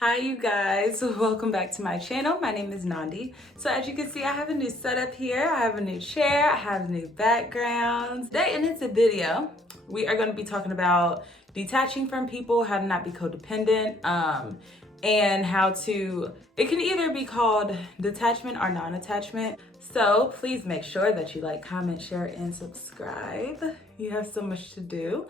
Hi you guys, welcome back to my channel. My name is Nandi. So as you can see, I have a new setup here. I have a new chair, I have new backgrounds. Today in this video, we are going to be talking about detaching from people, how to not be codependent, and how to, it can either be called detachment or non-attachment. So please make sure that you like, comment, share, and subscribe. You have so much to do.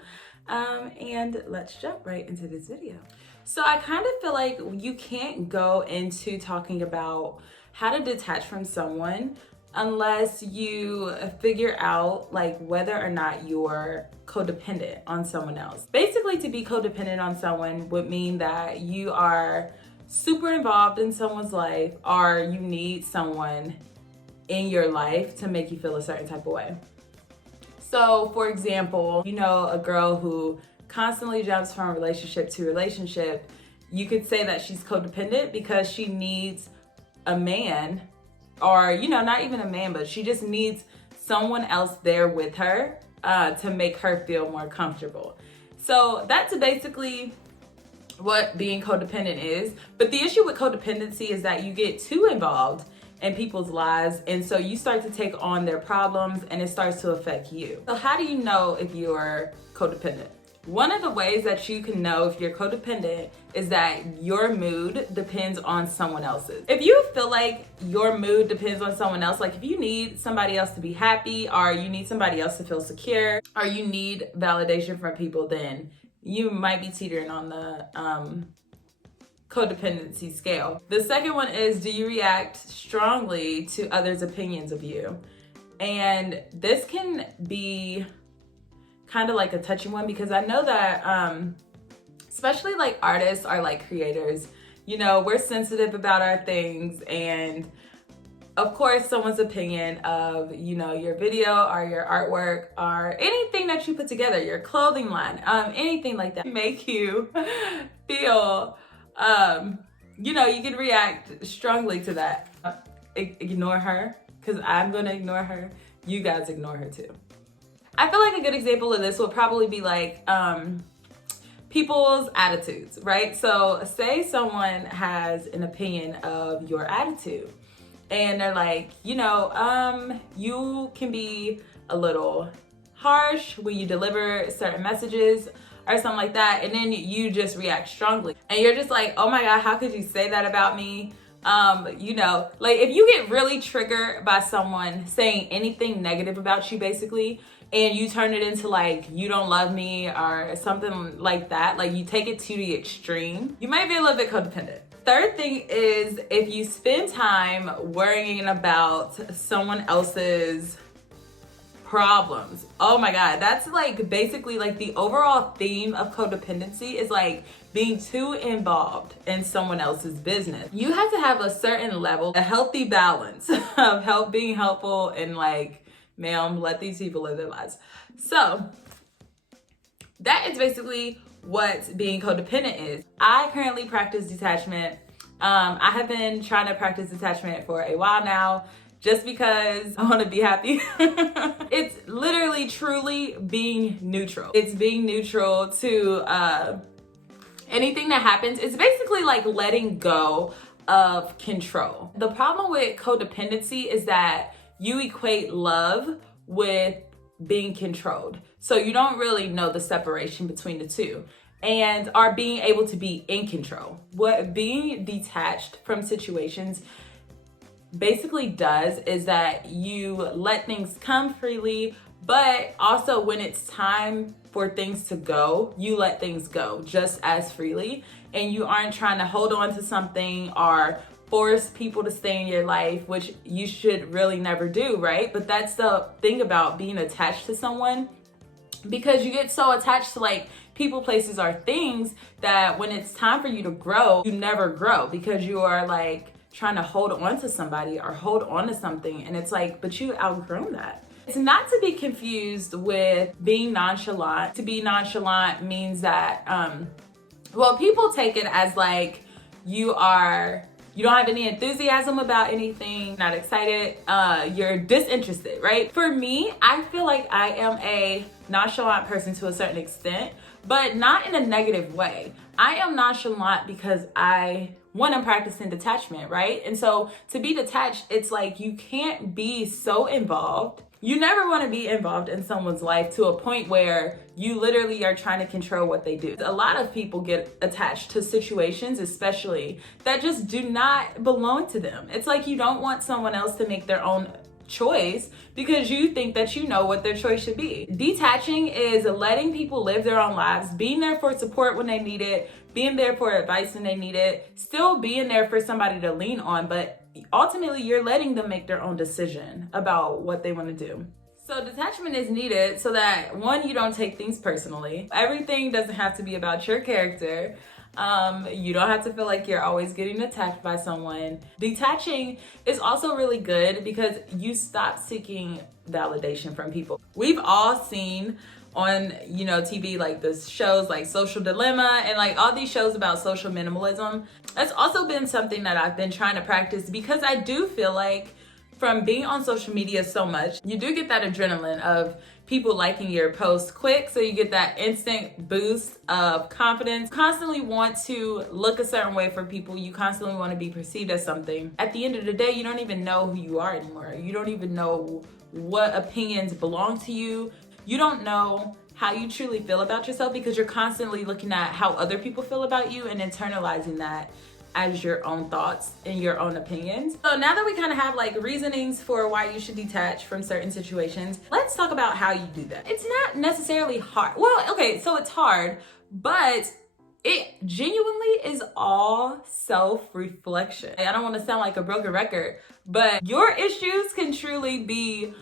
And let's jump right into this video. So I kind of feel like you can't go into talking about how to detach from someone unless you figure out like whether or not you're codependent on someone else. Basically, to be codependent on someone would mean that you are super involved in someone's life or you need someone in your life to make you feel a certain type of way. So for example, you know, a girl who constantly jumps from relationship to relationship, you could say that she's codependent because she needs a man, or, you know, not even a man, but she just needs someone else there with her to make her feel more comfortable. So that's basically what being codependent is. But the issue with codependency is that you get too involved in people's lives, and so you start to take on their problems and it starts to affect you. So how do you know if you're codependent? One of the ways that you can know if you're codependent is that your mood depends on someone else's. If you feel like your mood depends on someone else, like if you need somebody else to be happy, or you need somebody else to feel secure, or you need validation from people, then you might be teetering on the codependency scale. The second one is, do you react strongly to others' opinions of you? And this can be kind of like a touchy one, because I know that especially like artists or like creators, you know, we're sensitive about our things, and of course someone's opinion of, you know, your video or your artwork or anything that you put together, your clothing line, anything like that, make you feel you know, you can react strongly to that. Ignore her, because I'm gonna ignore her. You guys ignore her too. I feel like a good example of this would probably be like people's attitudes, right? So say someone has an opinion of your attitude and they're like, you know, you can be a little harsh when you deliver certain messages or something like that, and then you just react strongly and you're just like, oh my god, how could you say that about me? You know, like if you get really triggered by someone saying anything negative about you basically, and you turn it into like, you don't love me or something like that, like you take it to the extreme, you might be a little bit codependent. Third thing is, if you spend time worrying about someone else's problems, oh my god, that's like basically like the overall theme of codependency is like being too involved in someone else's business. You have to have a certain level, a healthy balance of being helpful and like, ma'am, let these people live their lives. So that is basically what being codependent is. I currently practice detachment. I have been trying to practice detachment for a while now, just because I want to be happy. It's literally truly being neutral. It's being neutral to anything that happens. It's basically like letting go of control. The problem with codependency is that you equate love with being controlled. So you don't really know the separation between the two and are being able to be in control. What being detached from situations basically does is that you let things come freely, but also when it's time for things to go, you let things go just as freely, and you aren't trying to hold on to something or force people to stay in your life, which you should really never do, right? But that's the thing about being attached to someone, because you get so attached to like people, places, or things that when it's time for you to grow, you never grow because you are like trying to hold on to somebody or hold on to something, and it's like, but you outgrown that. It's not to be confused with being nonchalant. To be nonchalant means that well, people take it as like you don't have any enthusiasm about anything, not excited, you're disinterested, right? For me, I feel like I am a nonchalant person to a certain extent, but not in a negative way. I am nonchalant because I'm practicing detachment, right? And so to be detached, it's like you can't be so involved. You never want to be involved in someone's life to a point where you literally are trying to control what they do. A lot of people get attached to situations, especially, that just do not belong to them. It's like you don't want someone else to make their own choice because you think that you know what their choice should be. Detaching is letting people live their own lives, being there for support when they need it, being there for advice when they need it, still being there for somebody to lean on, but ultimately you're letting them make their own decision about what they want to do. So detachment is needed so that, one, you don't take things personally. Everything doesn't have to be about your character. You don't have to feel like you're always getting attacked by someone. Detaching is also really good because you stop seeking validation from people. We've all seen on, TV, like the shows like Social Dilemma and like all these shows about social minimalism. That's also been something that I've been trying to practice because I do feel like from being on social media so much, you do get that adrenaline of people liking your posts quick, so you get that instant boost of confidence. Constantly want to look a certain way for people. You constantly want to be perceived as something. At the end of the day, you don't even know who you are anymore. You don't even know what opinions belong to you. You don't know how you truly feel about yourself because you're constantly looking at how other people feel about you and internalizing that as your own thoughts and your own opinions. So now that we kind of have like reasonings for why you should detach from certain situations, let's talk about how you do that. It's not necessarily hard. Well, okay, so it's hard, but it genuinely is all self-reflection. I don't want to sound like a broken record, but your issues can truly be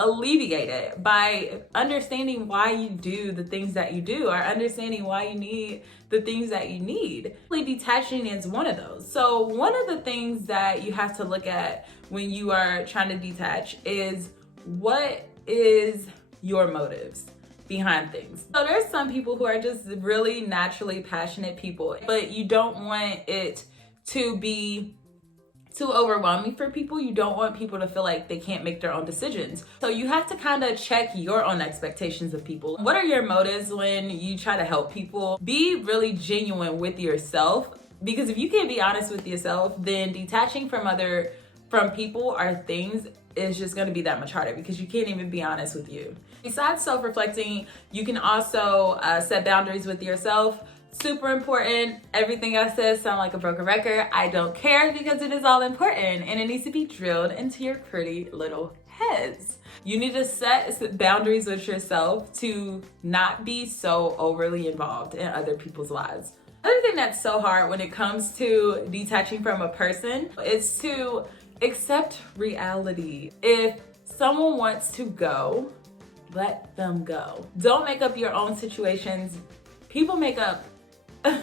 alleviated by understanding why you do the things that you do or understanding why you need the things that you need. Detaching is one of those. So one of the things that you have to look at when you are trying to detach is what is your motives behind things. So there's some people who are just really naturally passionate people, but you don't want it to be too overwhelming for people. You don't want people to feel like they can't make their own decisions. So you have to kind of check your own expectations of people. What are your motives when you try to help people? Be really genuine with yourself, because if you can't be honest with yourself, then detaching from people or things is just going to be that much harder because you can't even be honest with you. Besides self-reflecting, you can also set boundaries with yourself. Super important. Everything I said sound like a broken record. I don't care because it is all important and it needs to be drilled into your pretty little heads. You need to set boundaries with yourself to not be so overly involved in other people's lives. Another thing that's so hard when it comes to detaching from a person is to accept reality. If someone wants to go, let them go. Don't make up your own situations. People make up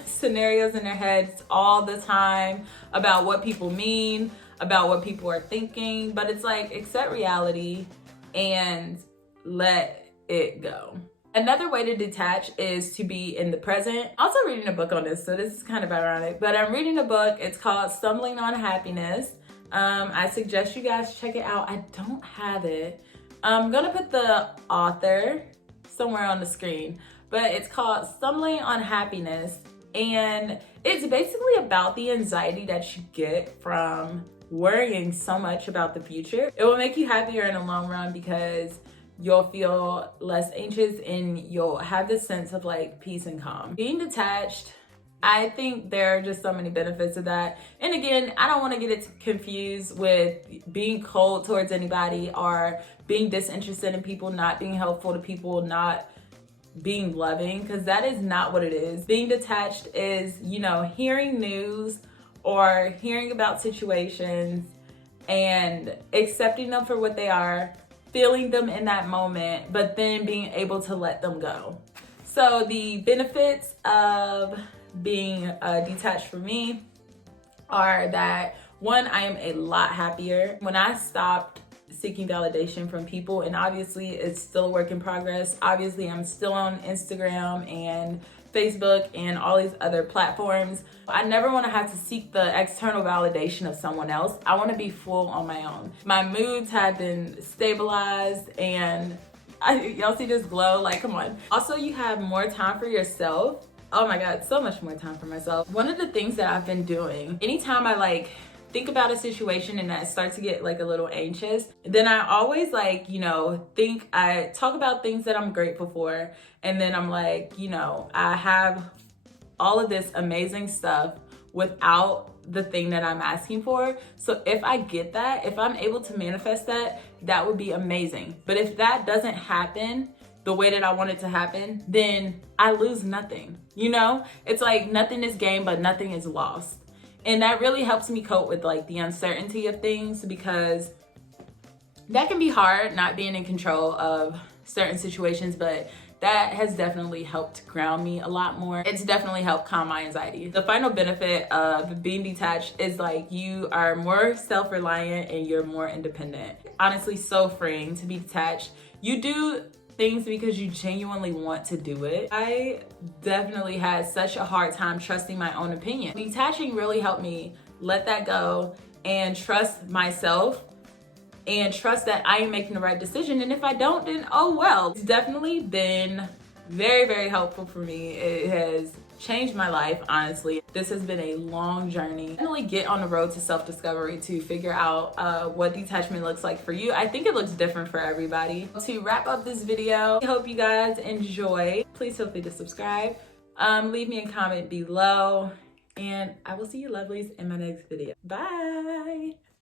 scenarios in their heads all the time about what people mean, about what people are thinking, but it's like accept reality and let it go. Another way to detach is to be in the present. Also reading a book on this, so this is kind of ironic, but I'm reading a book. It's called Stumbling on Happiness. I suggest you guys check it out. I don't have it. I'm gonna put the author somewhere on the screen, but it's called Stumbling on Happiness. And it's basically about the anxiety that you get from worrying so much about the future. It will make you happier in the long run because you'll feel less anxious and you'll have this sense of like peace and calm. Being detached, I think there are just so many benefits of that. And again, I don't want to get it confused with being cold towards anybody or being disinterested in people, not being helpful to people, not being loving, because that is not what it is. Being detached is, hearing news or hearing about situations and accepting them for what they are, feeling them in that moment, but then being able to let them go. So the benefits of being detached for me are that, one, I am a lot happier. When I stopped seeking validation from people, and obviously it's still a work in progress. Obviously I'm still on Instagram and Facebook and all these other platforms. I never want to have to seek the external validation of someone else. I want to be full on my own. My moods have been stabilized and Y'all see this glow? Like, come on. Also, you have more time for yourself. Oh my God, so much more time for myself. One of the things that I've been doing, anytime I like think about a situation and I start to get like a little anxious, then I always like, I talk about things that I'm grateful for. And then I'm like, I have all of this amazing stuff without the thing that I'm asking for. So if I get that, if I'm able to manifest that, that would be amazing. But if that doesn't happen the way that I want it to happen, then I lose nothing. It's like nothing is gained, but nothing is lost. And that really helps me cope with like the uncertainty of things, because that can be hard, not being in control of certain situations, but that has definitely helped ground me a lot more. It's definitely helped calm my anxiety. The final benefit of being detached is like you are more self-reliant and you're more independent. Honestly, so freeing to be detached. You do things because you genuinely want to do it. I definitely had such a hard time trusting my own opinion. Detaching really helped me let that go and trust myself and trust that I am making the right decision. And if I don't, then oh well. It's definitely been very, very helpful for me. It has changed my life, honestly. This has been a long journey. Definitely get on the road to self-discovery to figure out what detachment looks like for you. I think it looks different for everybody. To wrap up this video, I hope you guys enjoy. Please feel free to subscribe. Leave me a comment below, and I will see you lovelies in my next video. Bye.